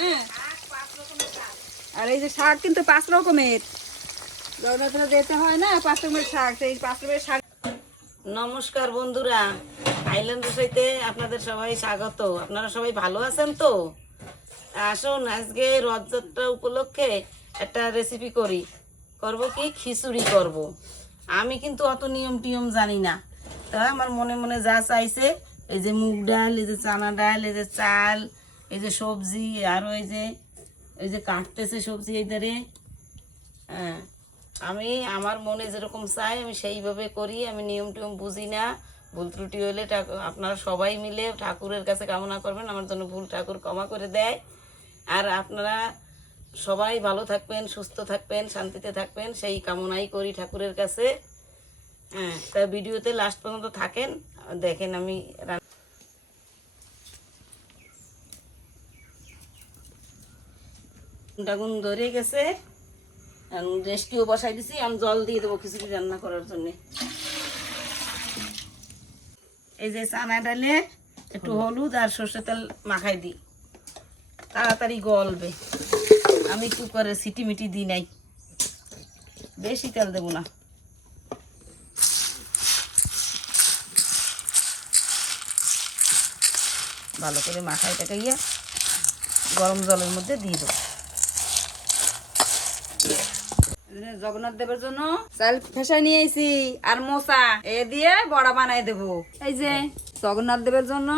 হ্যাঁ আর এই যে শাক কিন্তু পাঁচ রকমের। জগন্নাথরা যেতে হয় না, পাঁচ রকমের শাক, সেই পাঁচ রকমের শাক। নমস্কার বন্ধুরা, আইল্যান্ড রসইতে আপনাদের সবাই স্বাগত। আপনারা সবাই ভালো আছেন তো? আসুন, আজকে রথযাত্রা উপলক্ষে একটা রেসিপি করি। করব কি? খিচুড়ি করব। আমি কিন্তু অত নিয়ম টিয়ম জানি না। তা আমার মনে মনে যা চাইছে, এই যে মুগ ডাল, এই যে চানা ডাল, এই যে চাল এই যে সবজি, আর ওই যে, এই যে কাটতেছে সবজি এই ধারে। হ্যাঁ আমি, আমার মনে যেরকম চাই, আমি সেইভাবে করি, আমি নিয়ম টিয়ম বুঝি না। ভুল ত্রুটি হলে আপনারা সবাই মিলে ঠাকুরের কাছে কামনা করবেন, আমার জন্য ভুল ঠাকুর ক্ষমা করে দেয়। আর আপনারা সবাই ভালো থাকবেন, সুস্থ থাকবেন, শান্তিতে থাকবেন, সেই কামনাই করি ঠাকুরের কাছে। হ্যাঁ তা ভিডিওতে লাস্ট পর্যন্ত থাকেন, দেখেন আমি আগুন ধরে গেছে। রেস্টিও বসাই দিছি, আমি জল দিয়ে দেবো খিচুড়ি রান্না করার জন্য। এই যে চানা ডালে একটু হলুদ আর সর্ষে তেল মাখাই দিই। তাড়াতাড়ি গলবে। আমি কুকারে সিটি মিটি দিই নাই। বেশি তেল দেবো না। ভালো করে মাখাই টাকাইয়া গরম জলের মধ্যে দিয়ে দেবো। জগন্নাথ দেবের জন্য চাল ফেসাই নিয়ে আর মোচা। এ দিয়ে বড়া বানাই দেবো। এই যে জগন্নাথ দেবের জন্য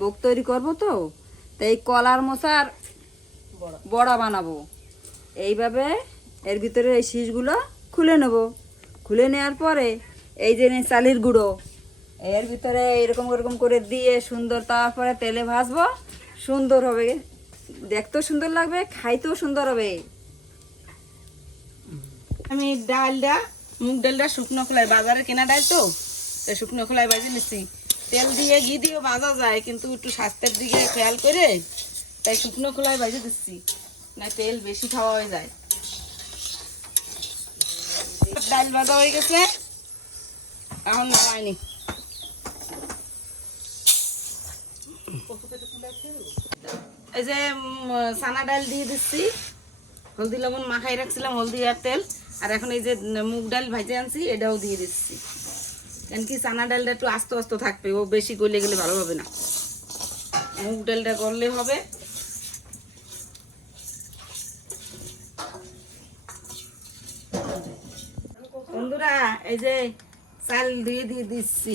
ভোগ তৈরি করব তো তাই কলার মোচার বড়া বানাবো। এইভাবে এর ভিতরে এই শীষগুলো খুলে নেব। খুলে নেওয়ার পরে এই যে চালের গুঁড়ো এর ভিতরে এরকম এরকম করে দিয়ে সুন্দর তারপরে তেলে ভাজবো। সুন্দর হবে। দেখতেও সুন্দর লাগবে খাইতেও সুন্দর হবে। আমি ডালটা মুগ ডালটা শুকনো খোলায়, বাজারে কেনা ডাল তো শুকনো খোলায় বাজে নিচ্ছি তেল দিয়ে ঘি দিয়েও বাজা যায়, কিন্তু একটু স্বাস্থ্যের দিকে খেয়াল করে তাই শুকনো খোলায় বাজে দিচ্ছি, না তেল বেশি খাওয়া হয়ে যায়। ডাল ভাজা হয়ে গেছে, এখন নামায়নি এই যে চানা ডাল দিয়ে দিচ্ছি, হলদি লবণ মাখাই রাখছিলাম, হলদি আর তেল। আর এখন এই যে মুগ ডাল ভাজে আনছি, এটাও দিয়ে দিচ্ছি। কেন কি চানা ডালটা একটু আস্তে আস্তে থাকবে, ও বেশি গলে গেলে ভালো হবে না। মুগ ডালটা করলে হবে। বন্ধুরা, এই যে চাল দিয়ে দিয়ে দিচ্ছি।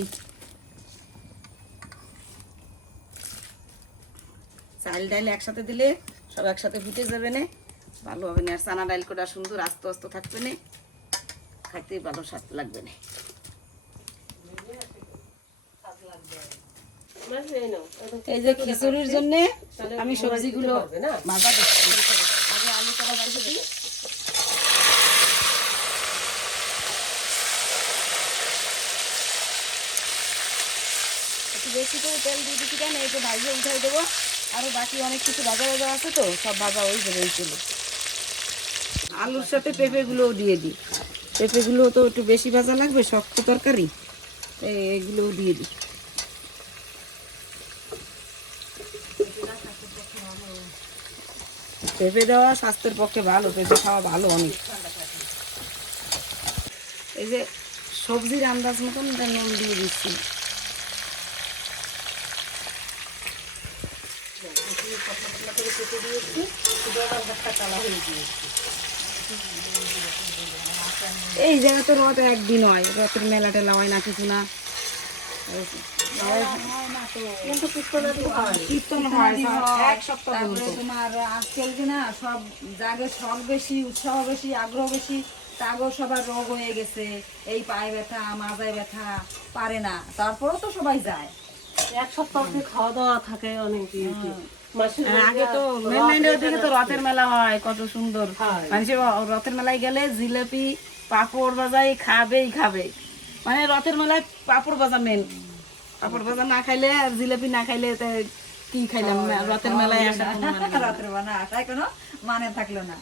চাল ডাল একসাথে দিলে সব একসাথে ফুটে যাবে না। ভালো হবে না। আর চানা ডাল কটা সুন্দর, আস্তে আস্তে থাকবে না। খাইতে ভালো স্বাদ লাগবে না। এই যে খিচুড়ির জন্য আমি সবজিগুলো ভাজা দিচ্ছি আলু কটা দিই বেশি করে তেল দিয়ে দিচ্ছি কেন? একটু ভাজিয়ে উঠাই দেবো। আরও বাকি অনেক কিছু ভাজা ভাজা আছে তো, সব ভাজা হয়ে যাবে এইগুলো আলুর সাথে পেঁপেগুলোও দিয়ে দিই। পেঁপেগুলো তো একটু বেশি ভাজা লাগবে, শক্ত তরকারি এগুলোও দিয়ে দিই। পেঁপে দেওয়া স্বাস্থ্যের পক্ষে ভালো, পেঁপে খাওয়া ভালো অনেক। এই যে সবজির আন্দাজ মতন এটা নুন দিয়ে দিচ্ছি। এই জায়গা তো রথ একদিন হয় রথের মেলা টেলা হয় না কিছু না। তোমার সব জাগে শখ বেশি উৎসাহ বেশি আগ্রহ বেশি তাগো সবার রোগ হয়ে গেছে। এই পায়ে ব্যথা মাজায় ব্যথা পারে না। তারপরেও তো সবাই যায়। এক সপ্তাহ খাওয়া দাওয়া থাকে অনেক আগে তো মেনল্যান্ডের দিকে তো রথের মেলা হয় কত সুন্দর। মানুষের রথের মেলায় গেলে জিলাপি পাপড় খাবেই খাবে। মানে রথের মেলায় পাপড় মেন পাপড় না খাইলে আর জিলাপি না খাইলে কি খাইলাম? রথের মেলায় আসা মানে আসায় কোনো মানে থাকল না।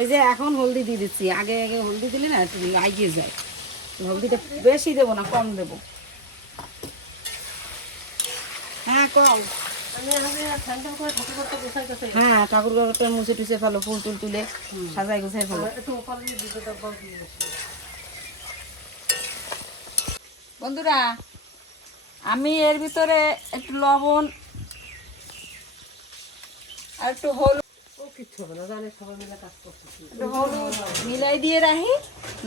এই যে এখন হলদি দিয়ে দিচ্ছি। আগে আগে হলদি দিলে না একটু লাগিয়ে যায়। হলদিটা বেশি দেবো না কম দেবো। হ্যাঁ কম হ্যাঁ ঠাকুর ঘরটা মুছে টুছে ফেলো ফুল টুল তুলে সাজাই গুছাই ফেলো। বন্ধুরা আমি এর ভিতরে একটু লবণ আর একটু হলুদ হলুদ মিলাই দিয়ে রাখি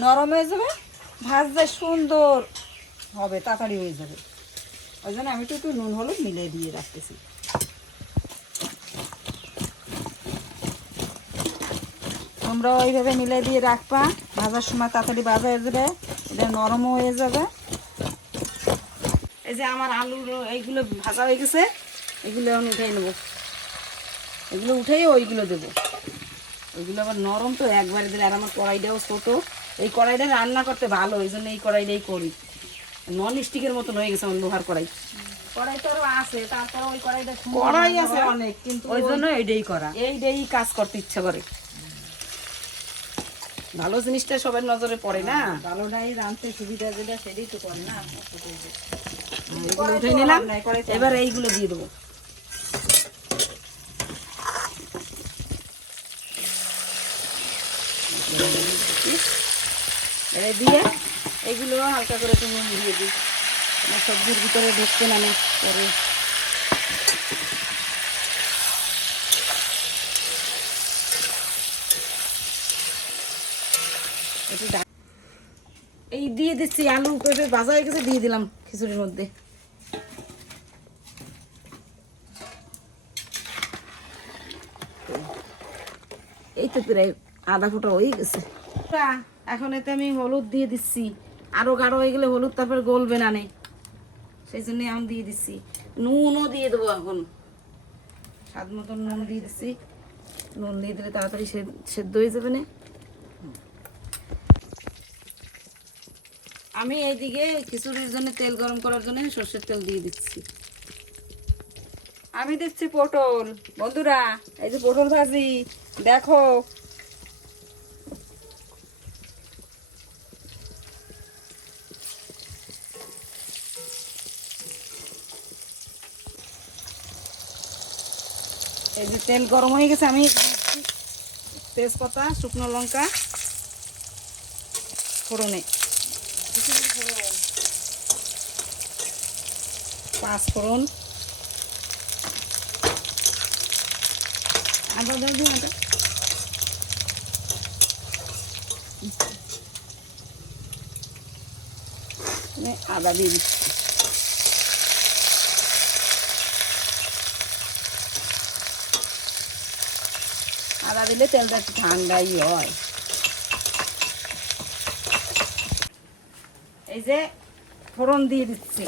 নরম হয়ে যাবে ভাজতে সুন্দর হবে তাড়াতাড়ি হয়ে যাবে। ওই জন্য আমি একটু একটু নুন, হলুদ মিলাই দিয়ে রাখতেছি। তোমরা ওইভাবে মিলাই দিয়ে রাখবা। ভাজার সময় তাড়াতাড়ি ভাজা হয়ে যাবে, এটা নরমও হয়ে যাবে। এই যে আমার আলুর এইগুলো ভাজা হয়ে গেছে, এগুলো আমি উঠাই নেব। এগুলো উঠেই ওইগুলো দেবো। ওইগুলো আবার নরম তো, একবারে দিলে আর আমার কড়াইটাও ছোটো। এই কড়াইটা রান্না করতে ভালো এই জন্য এই কড়াইটাই করি। নন স্টিকের মতন হয়ে গেছে আমার লোহার কড়াই। কড়াই তো আছে তারপরে ওই কড়াইটা কড়াই আছে? অনেক কিন্তু ওই জন্য এইটাই করা। এইটাই কাজ করতে ইচ্ছা করে। ভালো জিনিসটা সবার নজরে পড়ে না? ভালোটাই রাঁধতে সুবিধা যেটা সেটাই তো করে না এগুলো উঠে নিলাম। এবার এইগুলো দিয়ে দেবো। দিয়ে এগুলো হালকা করে তুমি দিয়ে দিই। সবজির ভিতরে ঢুকতে না না পরে এই দিয়ে দিচ্ছি আলু পেঁপে ভাজা হয়ে গেছে, দিয়ে দিলাম খিচুড়ির মধ্যে। এই তো প্রায় আধা ফুটা হয়ে গেছে। এখন এতে আমি হলুদ দিয়ে দিচ্ছি। আরও গাঢ় হয়ে গেলে হলুদ, তারপর গলবে না নেই সেই জন্য আমি দিয়ে দিচ্ছি। নুনও দিয়ে দেবো এখন। স্বাদ মতন নুন দিয়ে দিচ্ছি। নুন দিয়ে দিলে তাড়াতাড়ি সেদ্ধ হয়ে যাবে না। আমি এইদিকে খিচুড়ির জন্য তেল গরম করার জন্য সর্ষের তেল দিয়ে দিচ্ছি। আমি দিচ্ছি পটল। বন্ধুরা, এই যে পটল ভাজি, দেখো এই যে তেল গরম হয়ে গেছে, আমি তেজপাতা, শুকনো লঙ্কা, ফোড়নে। পাঁচ ফোড়ন। আদা দাও আদা আদা দিয়ে দিচ্ছি। দিলে তেলটা একটু ঠান্ডাই হয়। এই যে ফোড়ন দিয়ে দিচ্ছি।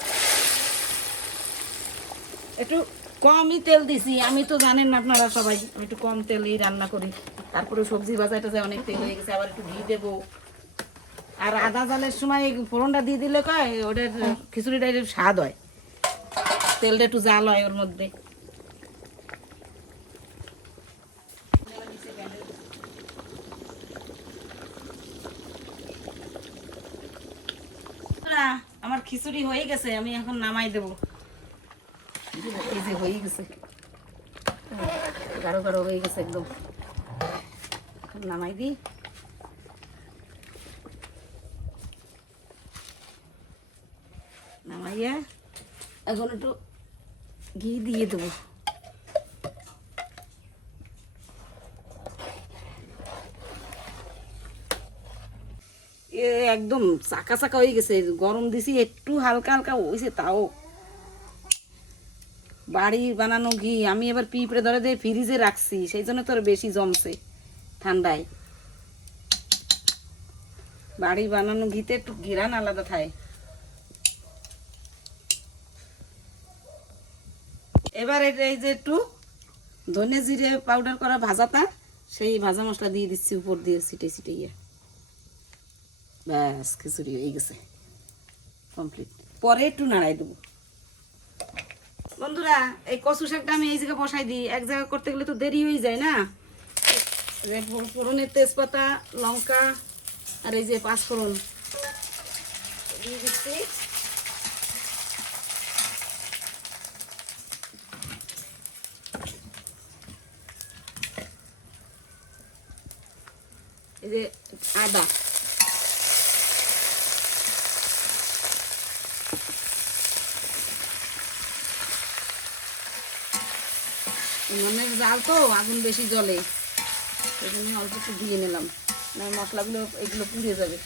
একটু কমই তেল দিছি, আমি তো জানেন না আপনারা সবাই, আমি একটু কম তেলেই রান্না করি। তারপরে সবজি বাজারটা যায় অনেক তেল হয়ে গেছে, আবার একটু ঘি দেবো। আর আদা জালের সময় ফোড়নটা দিয়ে দিলে কয়, ওটার খিচুড়িটা স্বাদ হয়। তেলটা একটু জাল হয় ওর মধ্যে না, আমার খিচুড়ি হয়ে গেছে, আমি এখন নামাই দেবো। এই যে হয়ে গেছে। গাঢ় গাঢ় হয়ে গেছে একদম। নামাই দিই। নামাইয়া এখন একটু ঘি দিয়ে দেবো এ একদম চাকা চাকা হয়ে গেছে। গরম দিছি, একটু হালকা হালকা হয়েছে তাও। বাড়ির বানানো ঘি, আমি এবার পিঁপড়ে ধরে দিয়ে ফ্রিজে রাখছি, সেই জন্য তোর বেশি জমছে ঠান্ডায়। বাড়ি বানানো ঘিতে একটু ঘিরান আলাদা থাকে। এবার এই যে একটু ধনে জিরে পাউডার করা ভাজাটা, সেই ভাজা মশলা দিয়ে দিচ্ছি উপর দিয়ে ছিটে ছিটে ইয়ে ব্যাস, খিচুড়ি হয়ে গেছে। কমপ্লিট পরে একটু নাড়াই দেবো। বন্ধুরা, এই কচু শাকটা আমি এই জায়গায় বসাই দিই। এক জায়গায় করতে গেলে তো দেরি হয়ে যায় না? রেড ফোড়নের তেজপাতা, লঙ্কা, আর এই যে পাঁচ ফোড়ন। এই যে আদা। জাল তো, আগুন বেশি জ্বলে। এই জন্য অল্প একটু দিয়ে নিলাম। না, মশলাগুলো, এগুলো পুড়ে যাবে।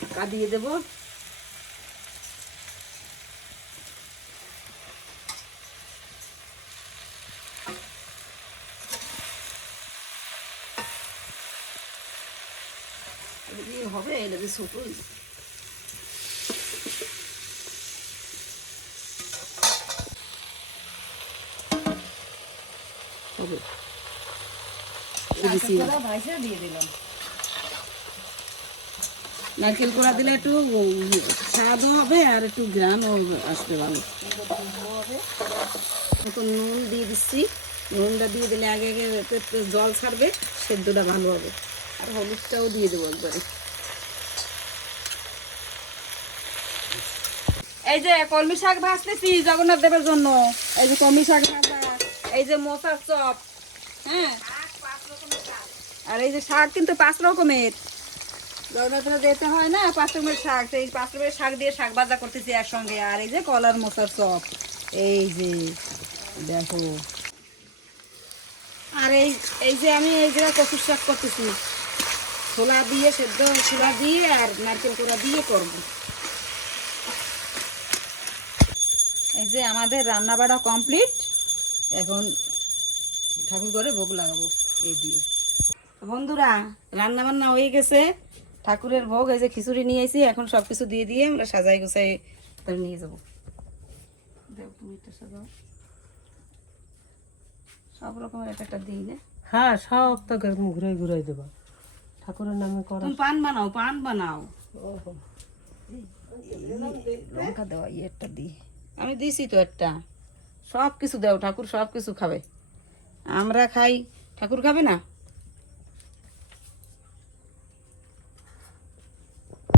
ঢাকা দিয়ে দেবো। হবে? এটা নারকেল কোড়া দিলে একটু উম, স্বাদও হবে আর একটু আসবে ভালো। মতো নুন দিয়ে দিচ্ছি। নুনটা দিয়ে দিলে আগে আগে জল ছাড়বে সেদ্ধটা ভালো হবে। হলুদটাও দিয়ে দেবো একবারে। এই যে কলমি শাক ভাজতেছি জগন্নাথ দেবের জন্য। এই যে কলমি শাক এই যে মশার চপ হ্যাঁ? আর এই যে শাক কিন্তু পাঁচ রকমের। জগন্নাথরা যেতে হয় না, পাঁচ রকমের শাক এই পাঁচ রকমের শাক দিয়ে শাক ভাজা করতেছি একসঙ্গে। আর এই যে কলার মশার চপ, এই যে দেখো। আর এই এই যে আমি এই যে কচুর শাক করতেছি। ছোলা দিয়ে সেদ্ধ ছোলা দিয়ে আর নারকেল কোড়া দিয়ে করব। এই যে আমাদের রান্না বাড়া কমপ্লিট। এখন ঠাকুর করে ভোগ লাগাবো এই দিয়ে। বন্ধুরা রান্না বান্না হয়ে গেছে। ঠাকুরের ভোগ, এই যে খিচুড়ি নিয়ে এসেছি এখন সব কিছু দিয়ে দিয়ে আমরা সাজাই গোছাই তাহলে নিয়ে যাব। সব রকমের একটা দিই না? হ্যাঁ সব তো ঘুরাই ঘুরাই দেবা। ঠাকুরের নামে করা। তুমি পান বানাও পান বানাও। লঙ্কা দেওয়া ইয়েরটা দিয়ে আমি দিছি তো একটা। সব কিছু দাও ঠাকুর সব কিছু খাবে। আমরা খাই ঠাকুর খাবে না?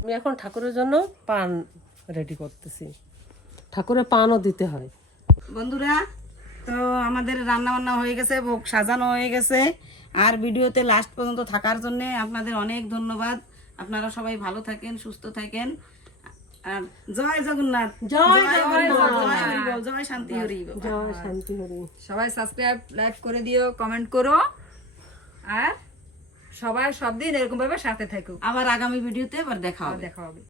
আমি এখন ঠাকুরের জন্য পান রেডি করতেছি। ঠাকুরের পানও দিতে হয়। বন্ধুরা তো আমাদের রান্না বান্না হয়ে গেছে ভোগ সাজানো হয়ে গেছে। আর ভিডিওতে লাস্ট পর্যন্ত থাকার জন্য আপনাদের অনেক ধন্যবাদ। আপনারা সবাই ভালো থাকেন সুস্থ থাকেন। আর জয় জগন্নাথ। জয় জয় শান্তি হরি জয় শান্তি হরি। সবাই সাবস্ক্রাইব লাইক করে দিও কমেন্ট করো। আর সবাই সব দিন এরকম ভাবে সাথে থাকুক। আবার আগামী ভিডিওতে আবার দেখা হবে। দেখা হবে।